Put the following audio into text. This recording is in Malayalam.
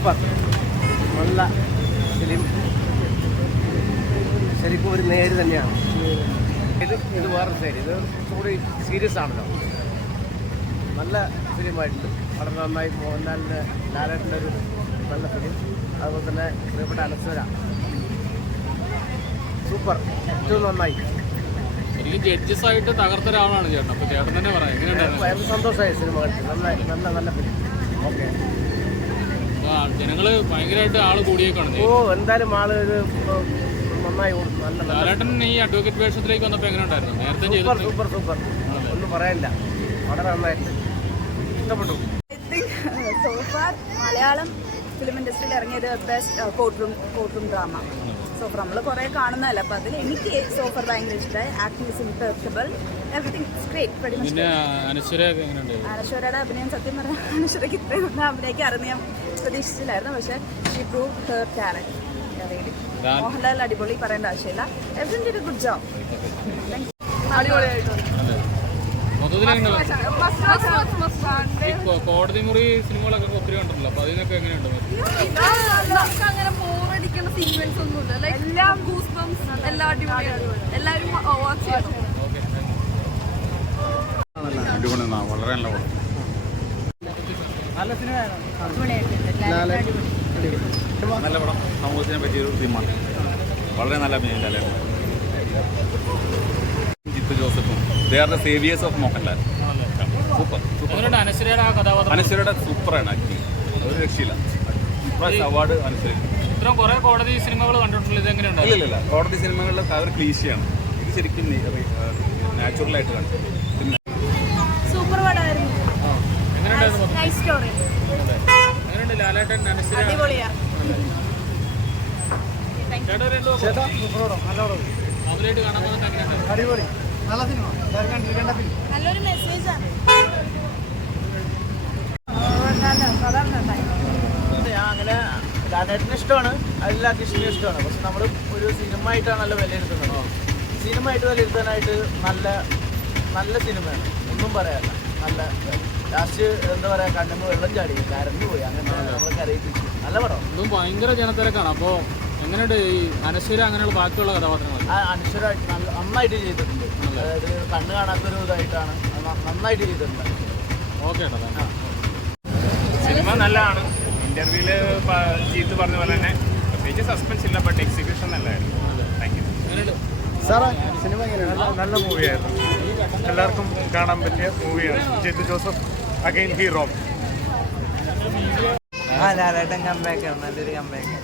സൂപ്പർ, നല്ല ഫിലിം. ശരിക്കും ഒരു നേര് തന്നെയാണ്. ഇത് വേറെ സൈഡ്, ഇത് കൂടി സീരിയസ് ആണല്ലോ. നല്ല ഫിലിമായിട്ടുണ്ട്, വളരെ നന്നായി. മോഹൻലാലിൻ്റെ ലാലേട്ടൻ്റെ ഒരു നല്ല ഫിലിം. അതുപോലെ തന്നെ പ്രിയപ്പെട്ട അനശ്വര സൂപ്പർ, ഏറ്റവും നന്നായി. എനിക്ക് ജഡ്ജസ് ആയിട്ട് തകർത്ത ഒരാളാണ് ചേട്ടൻ. അപ്പോൾ ചേട്ടൻ തന്നെ പറയാം എങ്ങനെയുണ്ടായിരുന്നു? സന്തോഷമായി സിനിമ കണ്ടിട്ട്. നല്ല നല്ല ഫിലിം. ഓക്കെ, ജനങ്ങൾ ഭയങ്കരമായിട്ട് ആള് കൂടിയേക്കാണ്. എന്തായാലും ആള് ഒരു നന്നായി ഓടും. നല്ല ലാലേട്ടൻ ഈ അഡ്വക്കേറ്റ് വേഷത്തിലേക്ക് വന്നപ്പോൾ എങ്ങനെ ഉണ്ടായിരുന്നു? നേരത്തെ സൂപ്പർ സൂപ്പർ, ഒന്നും പറയാനില്ല. വളരെ നന്നായിരുന്നു, ഇഷ്ടപ്പെട്ടു. സോഫാർ മലയാളം ഫിലിം ഇൻഡസ്ട്രിയിൽ ഇറങ്ങിയത് best court room drama. So far നമ്മൾ കുറേ കാണുന്നതല്ല, അപ്പോൾ അതിൽ എനിക്ക് സോഫർ ഭയങ്കര ഇഷ്ടമായി. Acting is impeccable, everything great. അനശ്വരയുടെ അഭിനയം സത്യം പറഞ്ഞാൽ അനശ്വരയ്ക്ക് ഇത്രയും അഭിനയിക്കാറുണ്ട് ഞാൻ പ്രതീക്ഷിച്ചില്ലായിരുന്നു. പക്ഷേ she prove her talent. Mohanlal അടിപൊളി, പറയേണ്ട ആവശ്യമില്ല. Everything did a good job. കോടതി മുറി സിനിമകളൊക്കെ ഒത്തിരി ഉണ്ടല്ലോ, അപ്പൊ അതിനൊക്കെ എങ്ങനെയുണ്ട്? അങ്ങനെ ബോറടിക്കുന്ന സീക്വൻസ് ഒന്നുമില്ല. ലൈക്ക് എല്ലാം ഗൂസ് ബംസ്, എല്ലാം അടിപൊളിയാണ്. എല്ലാവരും വാച്ച് ചെയ്യണം. വളരെ നല്ല സിനിമയാണ്, നല്ല പടം. സമൂഹത്തിനെ പറ്റിയൊരു സിനിമ. വളരെ നല്ല അഭിനയം. ജിത്തു ജോസഫും they are the saviours of Mohanlal. Super. അനശ്വരയുടെ സൂപ്പറാണ് ആക്ടിങ്, ഒരു രക്ഷയില്ല. ഇപ്രാവശ്യം അവാർഡ് അനശ്വര. ഇത്രയും കുറെ കോടതി സിനിമകൾ കണ്ടിട്ടുള്ളത് എങ്ങനെയുണ്ട്? ഇല്ല, കോടതി സിനിമകളിൽ അവർ ക്ലീശയാണ്. ഇത് ശരിക്കും നാച്ചുറലായിട്ട് കണ്ടു. സൂപ്പർ പടമായിരുന്നു. Nice story. എങ്ങനെയുണ്ട് ലാലേട്ടൻ അനശ്വര? അടിപൊളിയാണ്. അതിലായിട്ട് കാണാൻ പോകുന്നത് എങ്ങനെയുണ്ട്? അടിപൊളി, നല്ല സിനിമ, നല്ലൊരു മെസ്സേജാണ്. അങ്ങനെ ലാലേട്ടന് ഇഷ്ടമാണ്, എല്ലാ കൃഷ്ണനും ഇഷ്ടമാണ്. പക്ഷെ നമ്മൾ ഒരു സിനിമ ആയിട്ടാണല്ലോ വിലയിരുത്തുന്നത്. സിനിമ ആയിട്ട് വിലയിരുത്താനായിട്ട് നല്ല സിനിമയാണ്, ഒന്നും പറയാനില്ല. നല്ല ലാസ്റ്റ് എന്താ പറയുക, കണ്ണുമ്പോൾ വെള്ളം ചാടി, കരഞ്ഞു പോയി, അങ്ങനെ നമ്മൾ കരയിപ്പിച്ചു. നല്ല പടം. ഇതും ഭയങ്കര ജനത്തിരക്കാണ്. അപ്പോൾ എങ്ങനെയുണ്ട് ഈ അനശ്വര അങ്ങനെയുള്ള ബാക്കിയുള്ള കഥാപാത്രങ്ങൾ? അനശ്വര നന്നായിട്ട് ചെയ്തിട്ടുണ്ട്. അതായത് കണ്ണ് കാണാത്തൊരു ഇതായിട്ടാണ് നന്നായിട്ട് ചെയ്തിട്ടുണ്ട്. ഓക്കെ ഏട്ടാ. സിനിമ നല്ലതാണ്. ഇന്റർവ്യൂല് ജീത്ത് പറഞ്ഞ പോലെ തന്നെ പ്രത്യേകിച്ച് സസ്പെൻസ് ഇല്ല, ബട്ട് എക്സിക്യൂഷൻ നല്ലതായിരുന്നു. Thank you. സാറേ, സിനിമ എങ്ങനെയാണ്? നല്ല മൂവിയായിരുന്നു, എല്ലാവർക്കും കാണാൻ പറ്റിയ മൂവിയാണ്. Jeethu Joseph again hero. ലാലേട്ടൻ കംബാക്കാണ്, നല്ലൊരു കംബാക്ക്.